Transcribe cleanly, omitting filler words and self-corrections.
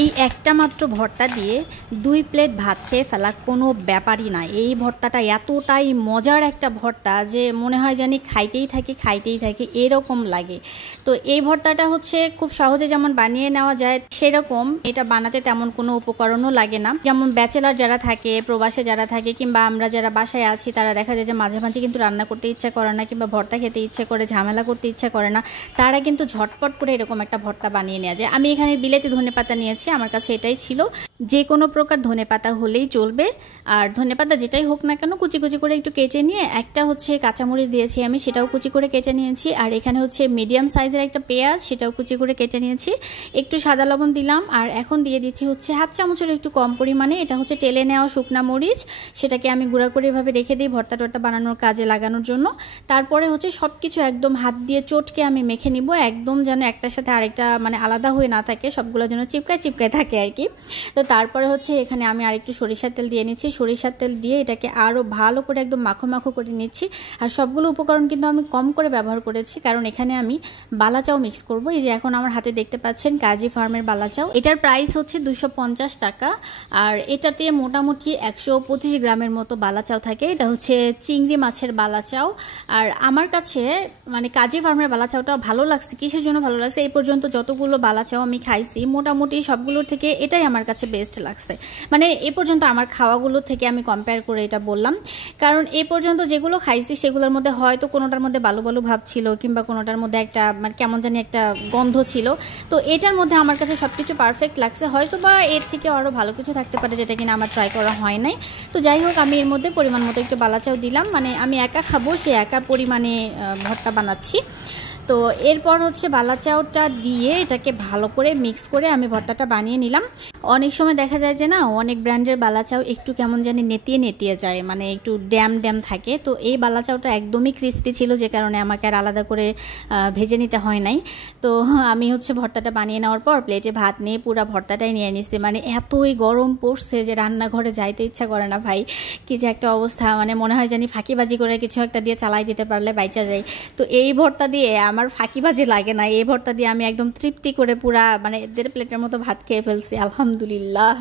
এই একটা মাত্র ভর্তা দিয়ে 2 প্লেট ভাত খেয়ে ফেলা কোনো ব্যাপারই না। এই ভর্তাটা এতটাই মজার একটা ভর্তা যে মনে হয় জানি খাইতেই থাকি এরকম লাগে। তো এই ভর্তাটা হচ্ছে খুব সহজে যেমন বানিয়ে নেওয়া যায় সেরকম এটা বানাতে তেমন কোনো উপকরণও লাগে না। যেমন ব্যাচেলার যারা থাকে, প্রবাসে যারা থাকে, কিংবা আমরা যারা বাসায় আছি তারা দেখা যায় যে মাঝে মাঝে কিন্তু রান্না করতে ইচ্ছা করে না, কিংবা ভর্তা খেতে ইচ্ছা করে, ঝামেলা করতে ইচ্ছা করে না, তারা কিন্তু ঝটপট করে এরকম একটা ভর্তা বানিয়ে নেওয়া যায়। আমি এখানে বিলেতি ধনেপাতা নিয়েছি, আমার কাছে এটাই ছিল। যে কোনো প্রকার ধনেপাতা হলেই চলবে, আর ধনেপাতা যেটাই হোক না কেন কুচি কুচি করে একটু কেটে নিয়ে, একটা হচ্ছে কাঁচামরিচ দিয়েছি আমি, সেটাও কুচি করে কেটে নিয়েছি। আর এখানে হচ্ছে মিডিয়াম সাইজের একটা পেঁয়াজ, সেটাও কুচি করে কেটে নিয়েছি। একটু সাদা লবণ দিলাম, আর এখন দিয়ে দিচ্ছি হচ্ছে 1/2 চামচের একটু কম পরিমাণে, এটা হচ্ছে টেলে নেওয়া শুকনা মরিচ। সেটাকে আমি গুঁড়া করে এভাবে রেখে দিই ভর্তা টর্তা বানানোর কাজে লাগানোর জন্য। তারপরে হচ্ছে সব কিছু একদম হাত দিয়ে চটকে আমি মেখে নিব, একদম যেন একটার সাথে আরেকটা মানে আলাদা হয়ে না থাকে, সবগুলো যেন চিপকায় থাকে আর কি। তো তারপরে হচ্ছে এখানে আমি আরেকটু সরিষার তেল দিয়ে নিচ্ছি। সরিষার তেল দিয়ে এটাকে আরও ভালো করে একদম মাখো করে নিচ্ছি। আর সবগুলো উপকরণ কিন্তু আমি কম করে ব্যবহার করেছি, কারণ এখানে আমি বালাচাও মিক্স করব। এই যে এখন আমার হাতে দেখতে পাচ্ছেন কাজী ফার্মের বালাচাও, এটার প্রাইস হচ্ছে 250 টাকা। আর এটাতে মোটামুটি 125 গ্রামের মতো বালাচাও থাকে। এটা হচ্ছে চিংড়ি মাছের বালাচাও। আর আমার কাছে মানে কাজী ফার্মের বালাচাওটা ভালো লাগছে। কিসের জন্য ভালো লাগছে, এই পর্যন্ত যতগুলো বালাচাও আমি খাইছি মোটামুটি সবগুলোর থেকে এটাই আমার কাছে বেস্ট লাগছে। মানে এ পর্যন্ত আমার খাওয়াগুলো থেকে আমি কম্পেয়ার করে এটা বললাম, কারণ এ পর্যন্ত যেগুলো খাইছি সেগুলোর মধ্যে হয়তো কোনোটার মধ্যে বালু ভাব ছিল, কিংবা কোনোটার মধ্যে একটা মানে কেমন জানি একটা গন্ধ ছিল। তো এটার মধ্যে আমার কাছে সব কিছু পারফেক্ট লাগছে। হয়তো বা এর থেকে আরও ভালো কিছু থাকতে পারে যেটা কিনা আমার ট্রাই করা হয় নাই। তো যাই হোক, আমি এর মধ্যে পরিমাণ মতো একটু বালাচাও দিলাম, মানে আমি একা খাবো সে একা পরিমাণে ভর্তা বানাচ্ছি। তো এরপর হচ্ছে বালাচাওটা দিয়ে এটাকে ভালো করে মিক্স করে আমি ভর্তাটা বানিয়ে নিলাম। অনেক সময় দেখা যায় যে না, অনেক ব্র্যান্ডের বালাচাও একটু কেমন জানি নেতিয়ে যায়, মানে একটু ড্যাম থাকে। তো এই বালাচাওটা একদমই ক্রিস্পি ছিল, যে কারণে আমাকে আর আলাদা করে ভেজে নিতে হয় নাই। তো আমি হচ্ছে ভর্তাটা বানিয়ে নেওয়ার পর প্লেটে ভাত নিয়ে পুরো ভর্তাটাই নিয়ে নিছি। মানে এতই গরম পড়ছে যে রান্নাঘরে যাইতে ইচ্ছা করে না ভাই, কি যে একটা অবস্থা। মানে মনে হয় জানি ফাঁকিবাজি করে কিছু একটা দিয়ে চালাই দিতে পারলে বাইচা যায়। তো এই ভর্তা দিয়ে আমার ফাঁকিবাজি লাগে না, এই ভর্তা দিয়ে আমি একদম তৃপ্তি করে পুরা মানে 1.5 প্লেটের মতো ভাত খেয়ে ফেলছি, আলহামদুলিল্লাহ।